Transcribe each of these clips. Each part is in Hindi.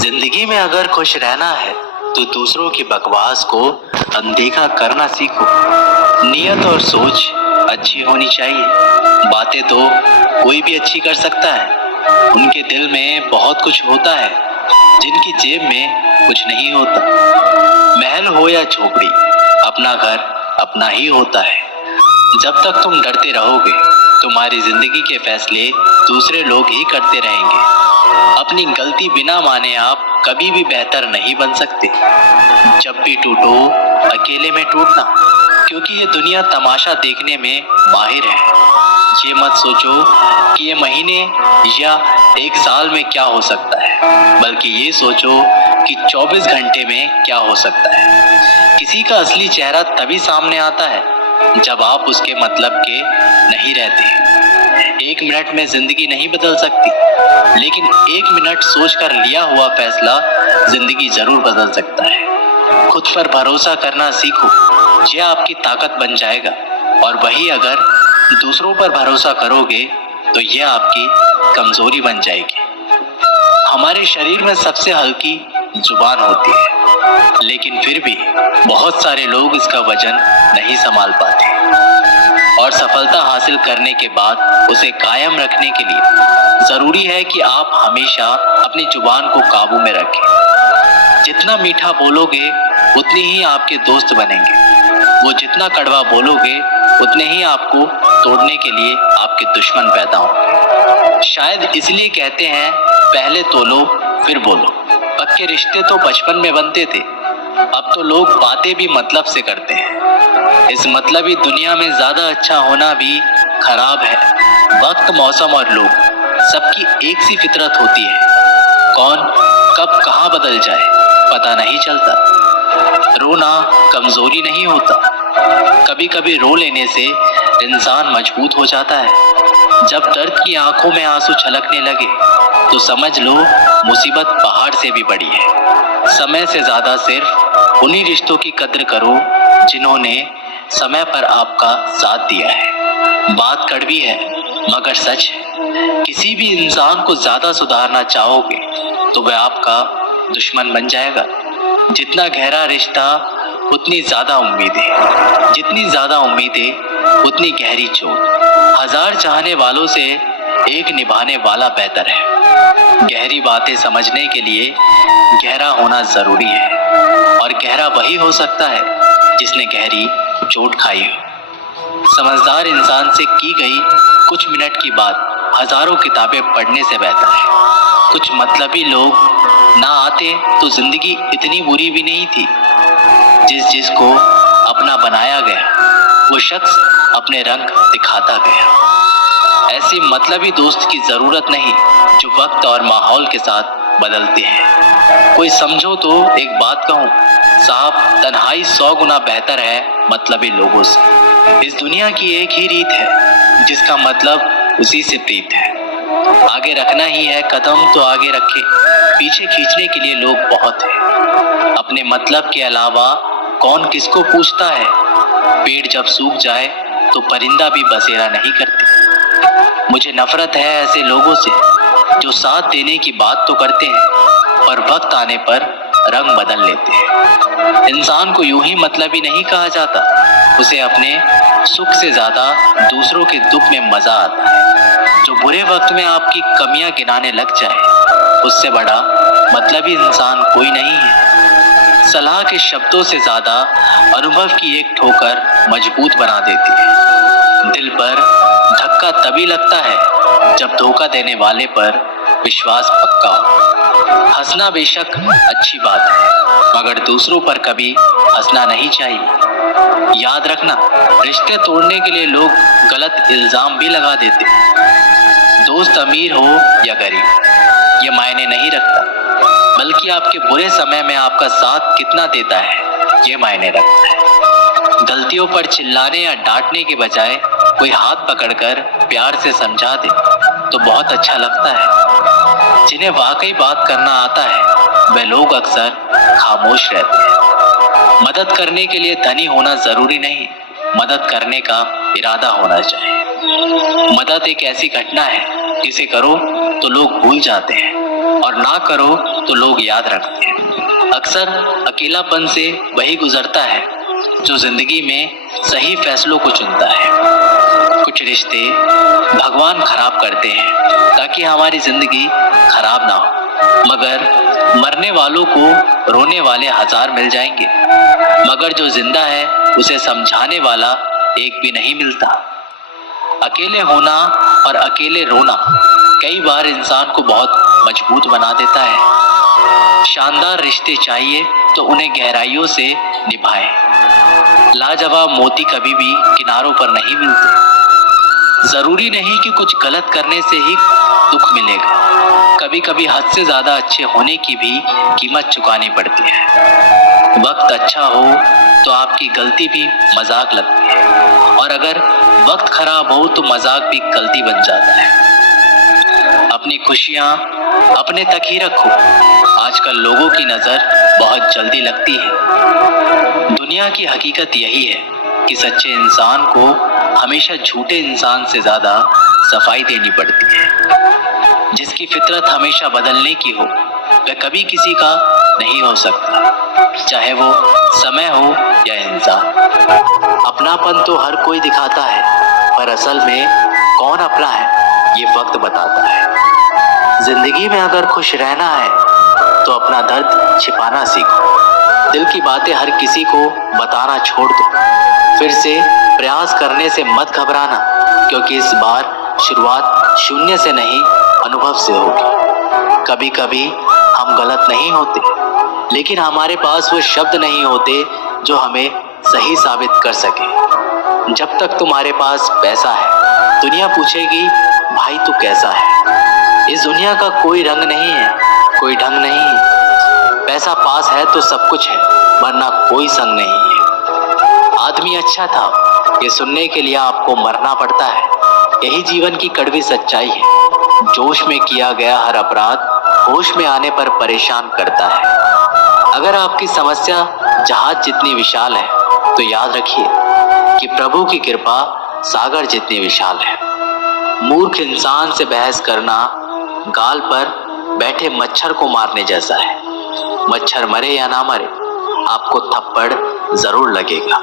जिंदगी में अगर खुश रहना है तो दूसरों की बकवास को अनदेखा करना सीखो। नियत और सोच अच्छी होनी चाहिए। बातें तो कोई भी अच्छी कर सकता है। उनके दिल में बहुत कुछ होता है जिनकी जेब में कुछ नहीं होता। महल हो या झोपड़ी, अपना घर अपना ही होता है। जब तक तुम डरते रहोगे तुम्हारी जिंदगी के फैसले दूसरे लोग ही करते रहेंगे। अपनी गलती बिना माने आप कभी भी बेहतर नहीं बन सकते। जब भी टूटो अकेले में टूटना, क्योंकि ये दुनिया तमाशा देखने में माहिर है। ये मत सोचो कि ये महीने या एक साल में क्या हो सकता है, बल्कि ये सोचो कि 24 घंटे में क्या हो सकता है। किसी का असली चेहरा तभी सामने आता है जब आप उसके मतलब के नहीं रहते। एक मिनट में जिंदगी नहीं बदल सकती, लेकिन एक मिनट सोचकर लिया हुआ फैसला जिंदगी जरूर बदल सकता है। खुद पर भरोसा करना सीखो, यह आपकी ताकत बन जाएगा। और वही अगर दूसरों पर भरोसा करोगे तो यह आपकी कमजोरी बन जाएगी। हमारे शरीर में सबसे हल्की जुबान होती है, लेकिन फिर भी बहुत सारे लोग इसका वजन नहीं संभाल पाते। और सफलता हासिल करने के बाद उसे कायम रखने के लिए जरूरी है कि आप हमेशा अपनी जुबान को काबू में रखें। जितना मीठा बोलोगे उतने ही आपके दोस्त बनेंगे। वो जितना कड़वा बोलोगे उतने ही आपको तोड़ने के लिए आपके दुश्मन पैदा होंगे। शायद इसलिए कहते हैं पहले तोलो फिर बोलो। पक्के रिश्ते तो बचपन में बनते थे, अब तो लोग बातें भी मतलब से करते हैं। इस मतलबी दुनिया में ज्यादा अच्छा होना भी खराब है। वक्त, मौसम और लोग सबकी एक सी फितरत होती है। कौन कब कहाँ बदल जाए पता नहीं चलता। रोना कमजोरी नहीं होता, कभी कभी रो लेने से इंसान मजबूत हो जाता है। जब दर्द की आंखों में आंसू छलकने लगे तो समझ लो मुसीबत पहाड़ से भी बड़ी है। समय से ज्यादा सिर्फ उन्हीं रिश्तों की कद्र करो जिन्होंने समय पर आपका साथ दिया है। बात कड़वी है मगर सच है। किसी भी इंसान को ज्यादा सुधारना चाहोगे तो वह आपका दुश्मन बन जाएगा। जितना गहरा रिश्ता उतनी ज्यादा उम्मीदें, जितनी ज्यादा उम्मीदें उतनी गहरी चोट। 1000 चाहने वालों से एक निभाने वाला बेहतर है। गहरी बातें समझने के लिए गहरा होना जरूरी है, और गहरा वही हो सकता है जिसने गहरी चोट खाई हो। समझदार इंसान से की गई कुछ मिनट की बात हजारों किताबें पढ़ने से बेहतर है। कुछ मतलबी लोग ना आते तो जिंदगी इतनी बुरी भी नहीं थी। जिसको अपना बनाया गया वो शख्स अपने रंग दिखाता गया। ऐसे मतलबी दोस्त की जरूरत नहीं जो वक्त और माहौल के साथ बदलते हैं। कोई समझो तो एक बात कहूँ साहब, तन्हाई 100 गुना बेहतर है मतलबी लोगों से। इस दुनिया की एक ही रीत है जिसका मतलब उसी से प्रीत है। आगे रखना ही है कदम तो आगे रखे, पीछे खींचने के लिए लोग बहुत हैं। अपने मतलब के अलावा कौन किसको पूछता है। पेड़ जब सूख जाए तो परिंदा भी बसेरा नहीं करते। मुझे नफरत है ऐसे लोगों से जो साथ देने की बात तो करते हैं पर वक्त आने पर रंग बदल लेते हैं। इंसान को यूं ही मतलबी नहीं कहा जाता, उसे अपने सुख से ज्यादा दूसरों के दुख में मजा आता है। जो बुरे वक्त में आपकी कमियां गिनाने लग जाए उससे बड़ा मतलबी इंसान कोई नहीं है। सलाह के शब्दों से ज्यादा अनुभव की एक ठोकर मजबूत बना देती है। दिल पर धक्का तभी लगता है जब धोखा देने वाले पर विश्वास पक्का हो। हंसना बेशक अच्छी बात है मगर दूसरों पर कभी हंसना नहीं चाहिए। याद रखना, रिश्ते तोड़ने के लिए लोग गलत इल्जाम भी लगा देते हैं। दोस्त अमीर हो या गरीब ये मायने नहीं रखता, बल्कि आपके बुरे समय में आपका साथ कितना देता है ये मायने रखता है। गलतियों पर चिल्लाने या डांटने के बजाय कोई हाथ पकड़कर प्यार से समझा दे तो बहुत अच्छा लगता है। जिन्हें वाकई बात करना आता है वे लोग अक्सर खामोश रहते हैं। मदद करने के लिए धनी होना जरूरी नहीं, मदद करने का इरादा होना चाहिए। मदद एक ऐसी घटना है जिसे करो तो लोग भूल जाते हैं, और ना करो तो लोग याद रखते हैं। अक्सर अकेलापन से वही गुजरता है जो जिंदगी में सही फैसलों को चुनता है। कुछ रिश्ते भगवान खराब करते हैं ताकि हमारी जिंदगी खराब ना हो, मगर मरने वालों को रोने वाले हजार मिल जाएंगे, मगर जो जिंदा है उसे समझाने वाला एक भी नहीं मिलता। अकेले होना और अकेले रोना कई बार इंसान को बहुत मजबूत बना देता है। शानदार रिश्ते चाहिए तो उन्हें गहराइयों से निभाएं। लाजवाब मोती कभी भी किनारों पर नहीं मिलते। जरूरी नहीं कि कुछ गलत करने से ही दुख मिलेगा, कभी कभी हद से ज्यादा अच्छे होने की भी कीमत चुकानी पड़ती है। वक्त अच्छा हो तो आपकी गलती भी मजाक लगती है, और अगर वक्त खराब हो तो मजाक भी गलती बन जाता है। अपनी खुशियां अपने तक ही रखो। आजकल लोगों की नजर बहुत जल्दी लगती है। दुनिया की हकीकत यही है कि सच्चे इंसान को हमेशा झूठे इंसान से ज्यादा सफाई देनी पड़ती है। जिसकी फितरत हमेशा बदलने की हो वह कभी किसी का नहीं हो सकता, चाहे वो समय हो या इंसान। अपनापन तो हर कोई दिखाता है, पर असल में कौन अपना है ये वक्त बताता है। जिंदगी में अगर खुश रहना है तो अपना दर्द छिपाना सीखो। दिल की बातें हर किसी को बताना छोड़ दो। फिर से प्रयास करने से मत घबराना, क्योंकि इस बार शुरुआत शून्य से नहीं अनुभव से होगी। कभी कभी हम गलत नहीं होते, लेकिन हमारे पास वो शब्द नहीं होते जो हमें सही साबित कर सके। जब तक तुम्हारे पास पैसा है दुनिया पूछेगी भाई तू कैसा है। इस दुनिया का कोई रंग नहीं है, कोई ढंग नहीं है। पैसा पास है तो सब कुछ है, वरना कोई संग नहीं है। आदमी अच्छा था ये सुनने के लिए आपको मरना पड़ता है। यही जीवन की कड़वी सच्चाई है। जोश में किया गया हर अपराध होश में आने पर परेशान करता है। अगर आपकी समस्या जहाज जितनी विशाल है तो याद रखिए कि प्रभु की कृपा सागर जितनी विशाल है। मूर्ख इंसान से बहस करना गाल पर बैठे मच्छर को मारने जैसा है। मच्छर मरे या ना मरे आपको थप्पड़ जरूर लगेगा।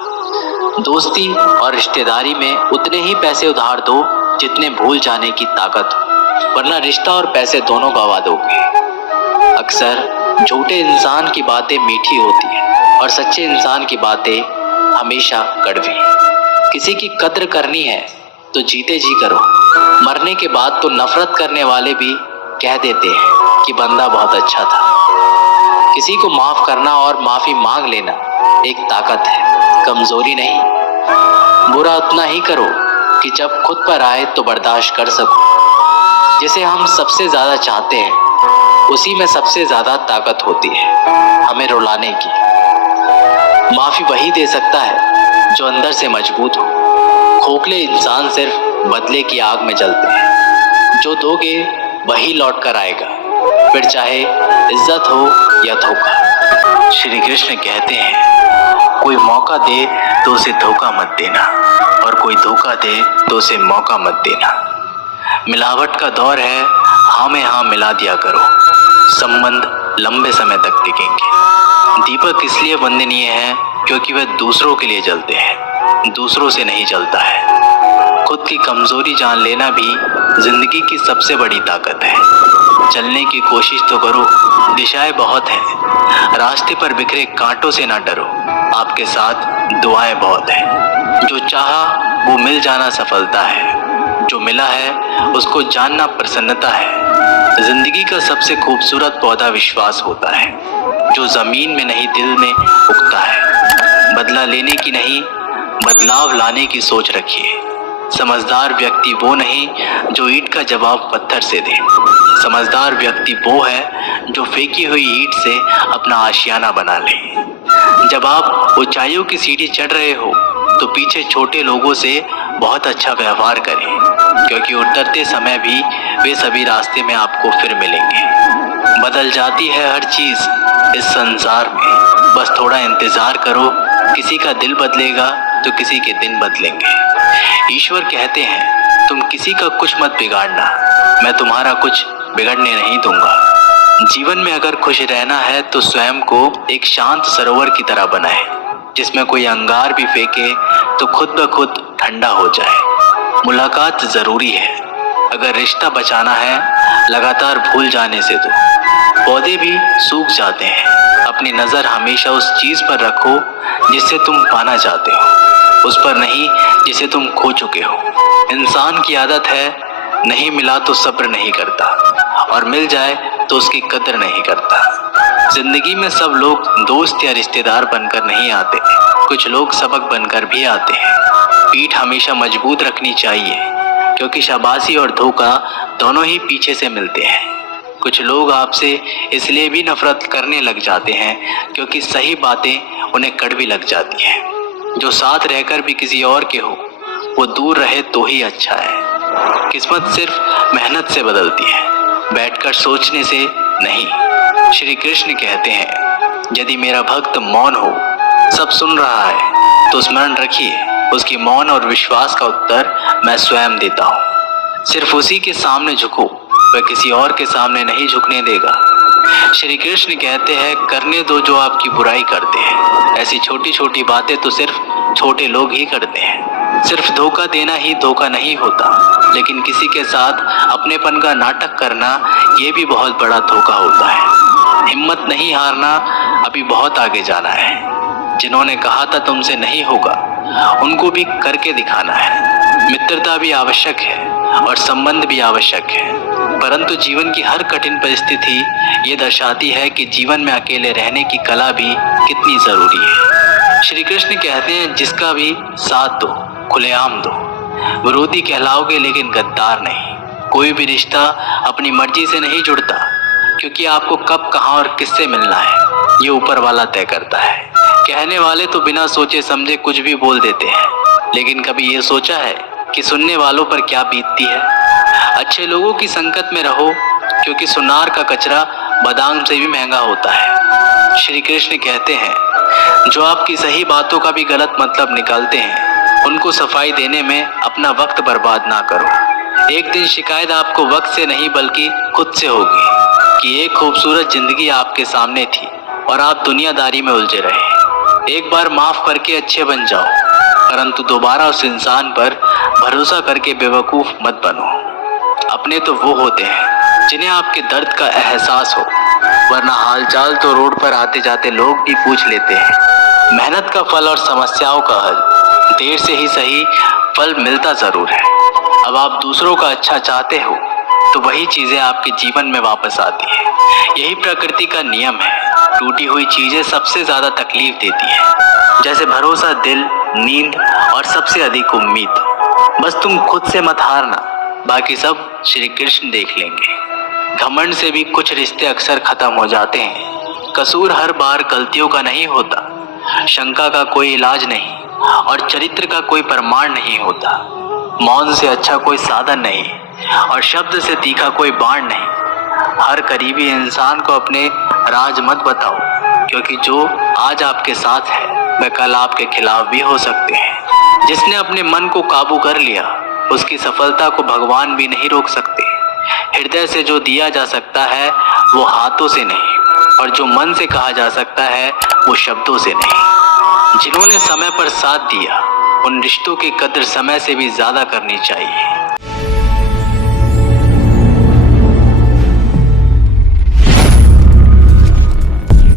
दोस्ती और रिश्तेदारी में उतने ही पैसे उधार दो जितने भूल जाने की ताकत हो, वरना रिश्ता और पैसे दोनों गवा दोगे। अक्सर झूठे इंसान की बातें मीठी होती हैं और सच्चे इंसान की बातें हमेशा कड़वी। किसी की कद्र करनी है तो जीते जी करो। मरने के बाद तो नफरत करने वाले भी कह देते हैं कि बंदा बहुत अच्छा था। किसी को माफ करना और माफी मांग लेना एक ताकत है, कमजोरी नहीं। बुरा उतना ही करो कि जब खुद पर आए तो बर्दाश्त कर सको। जिसे हम सबसे ज्यादा चाहते हैं उसी में सबसे ज्यादा ताकत होती है हमें रुलाने की। माफी वही दे सकता है जो अंदर से मजबूत हो। खोखले इंसान सिर्फ बदले की आग में जलते हैं। जो दोगे वही लौट कर आएगा, फिर चाहे इज्जत हो या धोखा। श्री कृष्ण कहते हैं कोई मौका दे तो उसे धोखा मत देना, और कोई धोखा दे तो उसे मौका मत देना। मिलावट का दौर है, हाँ में हाँ मिला दिया करो, संबंध लंबे समय तक टिकेंगे। दीपक इसलिए वंदनीय है क्योंकि वह दूसरों के लिए जलते हैं, दूसरों से नहीं जलता है। खुद की कमजोरी जान लेना भी जिंदगी की सबसे बड़ी ताकत है। चलने की कोशिश तो करो, दिशाएं बहुत हैं। रास्ते पर बिखरे कांटों से ना डरो, आपके साथ दुआएं बहुत हैं। जो चाहा वो मिल जाना सफलता है, जो मिला है उसको जानना प्रसन्नता है। जिंदगी का सबसे खूबसूरत पौधा विश्वास होता है, जो जमीन में नहीं दिल में उगता है। बदला लेने की नहीं, बदलाव लाने की सोच रखिए। समझदार व्यक्ति वो नहीं जो ईंट का जवाब पत्थर से दे। समझदार व्यक्ति वो है जो फेंकी हुई ईंट से अपना आशियाना बना ले। जब आप ऊंचाइयों की सीढ़ी चढ़ रहे हो तो पीछे छोटे लोगों से बहुत अच्छा व्यवहार करें, क्योंकि उतरते समय भी वे सभी रास्ते में आपको फिर मिलेंगे। बदल जाती है हर चीज इस संसार में, बस थोड़ा इंतजार करो। किसी का दिल बदलेगा तो किसी के दिन बदलेंगे। ईश्वर कहते हैं तुम किसी का कुछ मत बिगाड़ना, मैं तुम्हारा कुछ बिगड़ने नहीं दूंगा। जीवन में अगर खुश रहना है तो स्वयं को एक शांत सरोवर की तरह बनाए, जिसमें कोई अंगार भी फेंके तो खुद ब खुद ठंडा हो जाए। मुलाकात जरूरी है। अगर रिश्ता बचाना है लगातार भूल जाने से तो पौधे भी सूख जाते हैं। अपनी नजर हमेशा उस चीज पर रखो जिसे तुम पाना चाहते हो, उस पर नहीं जिसे तुम खो चुके हो। इंसान की आदत है नहीं मिला तो सब्र नहीं करता और मिल जाए तो उसकी कदर नहीं करता। जिंदगी में सब लोग दोस्त या रिश्तेदार बनकर नहीं आते, कुछ लोग सबक बनकर भी आते हैं। पीठ हमेशा मजबूत रखनी चाहिए, क्योंकि शाबाशी और धोखा दोनों ही पीछे से मिलते हैं। कुछ लोग आपसे इसलिए भी नफरत करने लग जाते हैं क्योंकि सही बातें उन्हें कड़वी लग जाती हैं। जो साथ रहकर भी किसी और के हो वो दूर रहे तो ही अच्छा है। किस्मत सिर्फ मेहनत से बदलती है, बैठकर सोचने से नहीं। श्री कृष्ण कहते हैं, यदि मेरा भक्त मौन हो, सब सुन रहा है, तो स्मरण रखिए उसकी मौन और विश्वास का उत्तर मैं स्वयं देता हूँ। सिर्फ उसी के सामने झुको, वह किसी और के सामने नहीं झुकने देगा। श्री कृष्ण कहते हैं, करने दो जो आपकी बुराई करते हैं। ऐसी छोटी छोटी बातें तो सिर्फ छोटे लोग ही करते हैं। सिर्फ धोखा देना ही धोखा नहीं होता, लेकिन किसी के साथ अपनेपन का नाटक करना ये भी बहुत बड़ा धोखा होता है। हिम्मत नहीं हारना, अभी बहुत आगे जाना है। जिन्होंने कहा था तुमसे नहीं होगा, उनको भी करके दिखाना है। मित्रता भी आवश्यक है और संबंध भी आवश्यक है, परंतु जीवन की हर कठिन परिस्थिति ये दर्शाती है कि जीवन में अकेले रहने की कला भी कितनी जरूरी है। श्री कृष्ण कहते हैं, जिसका भी साथ दो, खुलेआम दो। विरोधी कहलाओगे लेकिन गद्दार नहीं। कोई भी रिश्ता अपनी मर्जी से नहीं जुड़ता, क्योंकि आपको कब, कहां और किससे मिलना है ये ऊपर वाला तय करता है। कहने वाले तो बिना सोचे समझे कुछ भी बोल देते हैं, लेकिन कभी ये सोचा है कि सुनने वालों पर क्या बीतती है। अच्छे लोगों की संगत में रहो, क्योंकि सुनार का कचरा बादाम से भी महंगा होता है। श्री कृष्ण कहते हैं, जो आपकी सही बातों का भी गलत मतलब निकालते हैं, उनको सफाई देने में अपना वक्त बर्बाद ना करो। एक दिन शिकायत आपको वक्त से नहीं बल्कि खुद से होगी कि एक खूबसूरत जिंदगी आपके सामने थी और आप दुनियादारी में उलझे रहे। एक बार माफ करके अच्छे बन जाओ, परंतु दोबारा उस इंसान पर भरोसा करके बेवकूफ मत बनो। अपने तो वो होते हैं जिन्हें आपके दर्द का एहसास हो, वरना हालचाल तो रोड पर आते जाते लोग भी पूछ लेते हैं। मेहनत का फल और समस्याओं का हल देर से ही सही फल मिलता जरूर है। अब आप दूसरों का अच्छा चाहते हो तो वही चीजें आपके जीवन में वापस आती है। यही प्रकृति का नियम है। टूटी हुई चीजें सबसे ज्यादा तकलीफ देती है, जैसे भरोसा, दिल, नींद और सबसे अधिक उम्मीद। बस तुम खुद से मत हारना, बाकी सब श्री कृष्ण देख लेंगे। घमंड से भी कुछ रिश्ते अक्सर खत्म हो जाते हैं। कसूर हर बार गलतियों का नहीं होता, शंका का कोई इलाज नहीं और चरित्र का कोई प्रमाण नहीं होता। मौन से अच्छा कोई साधन नहीं और शब्द से तीखा कोई बाण नहीं। हर करीबी इंसान को अपने राज मत बताओ, क्योंकि जो आज आपके साथ है वह कल आपके खिलाफ भी हो सकते हैं। जिसने अपने मन को काबू कर लिया, उसकी सफलता को भगवान भी नहीं रोक सकते। हृदय से जो दिया जा सकता है वो हाथों से नहीं, और जो मन से कहा जा सकता है वो शब्दों से नहीं। जिन्होंने समय पर साथ दिया, उन रिश्तों की कद्र समय से भी ज्यादा करनी चाहिए।